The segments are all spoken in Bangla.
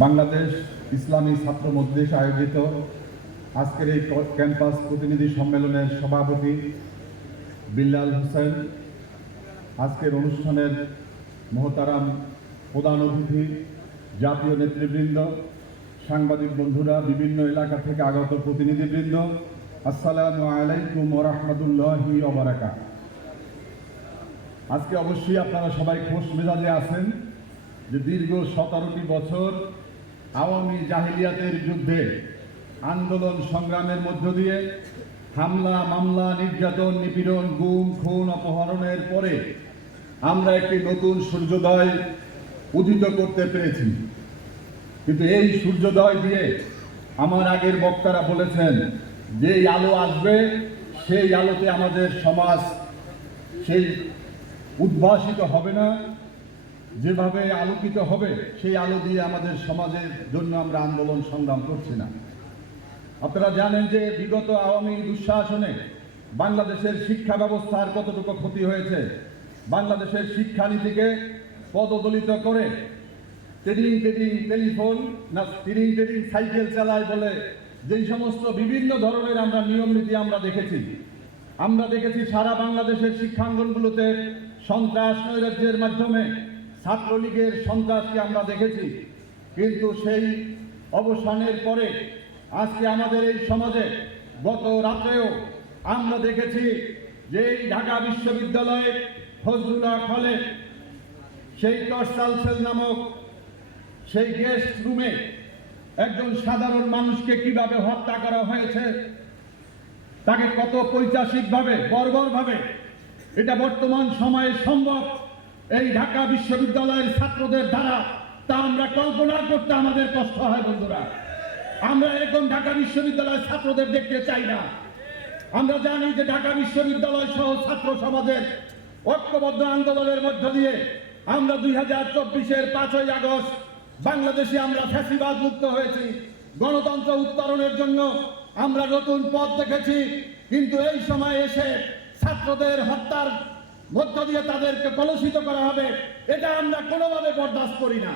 বাংলাদেশ ইসলামী ছাত্র মজলিস আয়োজিত আজকের এই ক্যাম্পাস প্রতিনিধি সম্মেলনের সভাপতি বিল্লাল হোসেন, আজকের অনুষ্ঠানের মহতারাম প্রধান অতিথি, জাতীয় নেতৃবৃন্দ, সাংবাদিক বন্ধুরা, বিভিন্ন এলাকা থেকে আগত প্রতিনিধিবৃন্দ, আসসালামু আলাইকুম ওয়া রাহমাতুল্লাহি ওয়া বারাকাতুহু। আজকে অবশ্যই আপনারা সবাই খোশ মেজাজে আছেন যে দীর্ঘ 17টি বছর আওয়ামী জাহিলিয়াতের যুদ্ধে আন্দোলন সংগ্রামের মধ্য দিয়ে হামলা, মামলা, নির্যাতন, নিপীড়ন, গুম, খুন, অপহরণের পরে আমরা একটি নতুন সূর্যোদয় উদিত করতে পেরেছি। কিন্তু এই সূর্যোদয় দিয়ে আমার আগের বক্তারা বলেছেন যে এই আলো আসবে, সেই আলোতে আমাদের সমাজ সেই উদ্ভাসিত হবে না, যেভাবে আলোকিত হবে সেই আলো দিয়ে আমাদের সমাজের জন্য আমরা আন্দোলন সংগ্রাম করছি না। আপনারা জানেন যে বিগত আওয়ামী দুঃশাসনে বাংলাদেশের শিক্ষা ব্যবস্থার কতটুকু ক্ষতি হয়েছে। বাংলাদেশের শিক্ষানীতিকে পদদলিত করে ট্রেডিং টেলিফোন না ট্রেডিং সাইকেল চালায় বলে যেই সমস্ত বিভিন্ন ধরনের আমরা নিয়ম নীতি আমরা দেখেছি সারা বাংলাদেশের শিক্ষাঙ্গনগুলোতে সন্ত্রাস নৈরাজ্যের মাধ্যমে ছাত্রলীগের সন্ত্রাসকে আমরা দেখেছি। কিন্তু সেই অবসানের পরে আজকে আমাদের এই সমাজে গত রাত্রেও আমরা দেখেছি যে এই ঢাকা বিশ্ববিদ্যালয়ের ফজলুল্লাহ হলে সেই টর্চাল সেল নামক সেই গেস্ট রুমে একজন সাধারণ মানুষকে কিভাবে হত্যা করা হয়েছে, তাকে কত পৈশাচিকভাবে বর্বরভাবে, এটা বর্তমান সময়ে সম্ভব এই ঢাকা বিশ্ববিদ্যালয়ের ছাত্রদের দ্বারা তা আমরা কল্পনা করতে আমাদের কষ্ট হয়। বন্ধুরা, আমরা এরকম ঢাকা বিশ্ববিদ্যালয়ের ছাত্রদের দেখতে চাই না। আমরা জানি যে ঢাকা বিশ্ববিদ্যালয় সহ ছাত্র সমাজের ঐক্যবদ্ধ আন্দোলনের মধ্য দিয়ে আমরা 2024-এর 5ই আগস্ট বাংলাদেশে আমরা ফ্যাসিবাদ মুক্ত হয়েছি, গণতন্ত্র উত্তরণের জন্য আমরা নতুন পথ দেখেছি। কিন্তু এই সময় এসে ছাত্রদের হত্যার মধ্য দিয়ে তাদেরকে কলুষিত করা হবে, এটা আমরা কোনোভাবে বরদাস্ত করি না।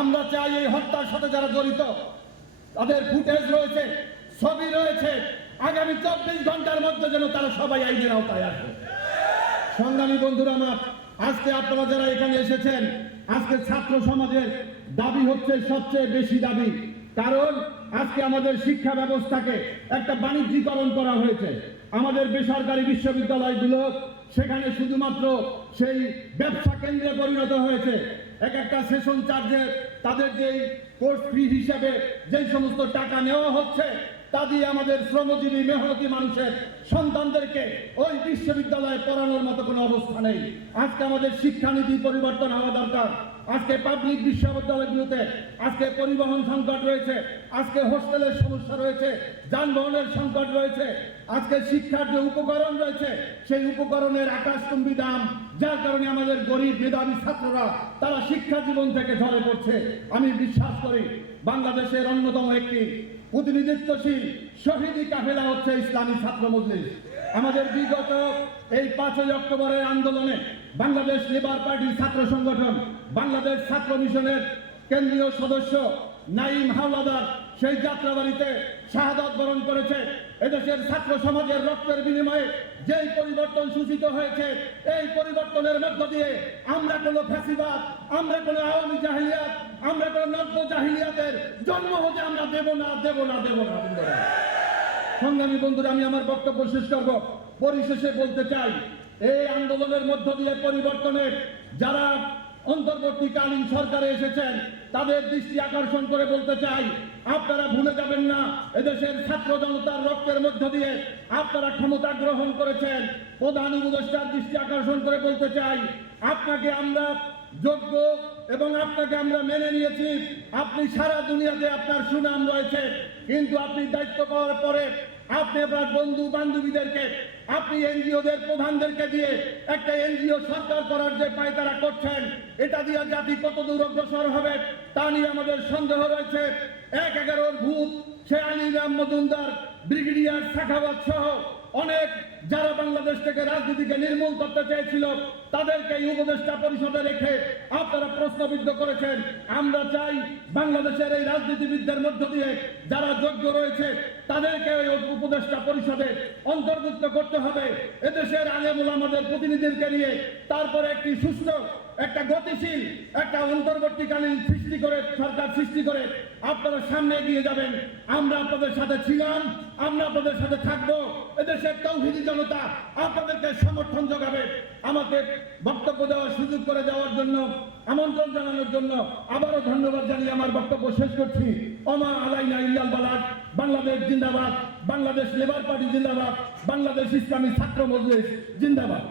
আমরা চাই এই হত্যার সাথে যারা জড়িত তাদের ফুটেজ রয়েছে, ছবি রয়েছে, আগামী 24 ঘন্টার মধ্যে যেন তারা সবাই আইনের আওতায় আসে। সংগ্রামী বন্ধুরা আমার, আজকে আপনারা যারা এখানে এসেছেন, আজকে ছাত্র সমাজের দাবি হচ্ছে সবচেয়ে বেশি দাবি, কারণ আজকে আমাদের শিক্ষা ব্যবস্থাকে একটা বাণিজ্যিকরণ করা হয়েছে। আমাদের বেসরকারি বিশ্ববিদ্যালয়গুলো সেখানে শুধুমাত্র সেই ব্যবসা কেন্দ্রে পরিণত হয়েছে। এক একটা সেশন চার্জে তাদের যেই কোর্স ফি হিসাবে যেই সমস্ত টাকা নেওয়া হচ্ছে তা দিয়ে আমাদের শ্রমজীবী মেহনতি মানুষের সন্তানদেরকে ওই বিশ্ববিদ্যালয়ে পড়ানোর মতো কোনো অবস্থা নেই। আজকে আমাদের শিক্ষানীতি পরিবর্তন হওয়া দরকার। আজকে পাবলিক বিশ্ববিদ্যালয়গুলোতে আজকে পরিবহন সংকট রয়েছে, আজকে হোস্টেলের সমস্যা রয়েছে, যানবাহনের সংকট রয়েছে, আজকে শিক্ষার যে উপকরণ রয়েছে সেই উপকরণের আকাশচুম্বী দাম, যার কারণে আমাদের গরিব মেধাবী ছাত্ররা তারা শিক্ষা জীবন থেকে ঝরে পড়ছে। আমি বিশ্বাস করি বাংলাদেশের অন্যতম একটি প্রতিনিধিত্বশীল শহীদি কাফেলা হচ্ছে ইসলামী ছাত্র মজলিস। আমাদের বিগত এই 5ই অক্টোবরের আন্দোলনে বাংলাদেশ লেবার পার্টির ছাত্র সংগঠন, বাংলাদেশ ছাত্র মিশনের কেন্দ্রীয় সদস্য নাইম হাওলাদার সেই যাত্রাবাড়িতে শাহাদাত বরণ করেছে। এদেশের ছাত্র সমাজের রক্তের বিনিময়ে যেই পরিবর্তন সূচিত হয়েছে, এই পরিবর্তনের মধ্য দিয়ে আমরা কোনো ফ্যাসিবাদ, আমরা কোনো আওয়ামী জাহিলিয়াত, আমরা কোনো নব্য জাহিলিয়াতের জন্ম হতে আমরা দেব না। বন্ধুরা, সংগ্রামী বন্ধুরা, আমি আমার বক্তব্য শেষ করব। পরিশেষে বলতে চাই, এই আন্দোলনের মধ্য দিয়ে পরিবর্তনের যারা অন্তর্বর্তীকালীন সরকারে এসেছেন তাদের দৃষ্টি আকর্ষণ করে বলতে চাই, আপনারা ভুলে যাবেন না এদেশের ছাত্র জনতার রক্তের মধ্য দিয়ে আপনারা ক্ষমতা গ্রহণ করেছেন। প্রধান উপদেষ্টার দৃষ্টি আকর্ষণ করে বলতে চাই, আপনাকে আমরা যোগ্য এবং আপনাকে আমরা মেনে নিয়েছি। আপনি সারা দুনিয়াতে আপনার সুনাম রয়েছে, কিন্তু আপনি দায়িত্ব পাওয়ার পরে আপনি আপনার বন্ধু বান্ধবীদেরকে, আপনি এনজিওদের প্রধানদেরকে দিয়ে একটা এনজিও সরকার করার যে পায়তারা করছেন, এটা দিয়ে জাতি কত দূর অগ্রসর হবে তা নিয়ে আমাদের সন্দেহ রয়েছে। 1/11 ভূত সে আলী রাম মজুমদার, ব্রিগেডিয়ার সাখাওয়াত সহ অনেক যারা বাংলাদেশ থেকে রাজনীতিকে নির্মূল করতে চেয়েছিল তাদেরকে এই উপদেষ্টা পরিষদে রেখে আপনারা প্রশ্নবিদ্ধ করেছেন। আমরা চাই বাংলাদেশের এই রাজনীতিবিদদের মধ্য দিয়ে যারা যোগ্য রয়েছে তাদেরকে ওই উপদেষ্টা পরিষদে অন্তর্ভুক্ত করতে হবে। এদেশের আলেম ওলামাদের প্রতিনিধিকে নিয়ে তারপরে একটি সুস্থ, একটা গতিশীল, একটা অন্তর্বর্তীকালীন সরকার সৃষ্টি করে আপনারা সামনে এগিয়ে যাবেন। আমরা আপনাদের সাথে ছিলাম, আমরা আপনাদের সাথে থাকবো। এদেশের তৌহিদি জনতা আপনাদেরকে সমর্থন যোগাবে। আমাকে বক্তব্য দেওয়ার সুযোগ করে দেওয়ার জন্য, আমন্ত্রণ জানানোর জন্য আবারও ধন্যবাদ জানিয়ে আমার বক্তব্য শেষ করছি। ওমা আলাইনা ইল্লাল বালাগ। বাংলাদেশ জিন্দাবাদ, বাংলাদেশ লেবার পার্টি জিন্দাবাদ, বাংলাদেশ ইসলামী ছাত্র মজলিস জিন্দাবাদ।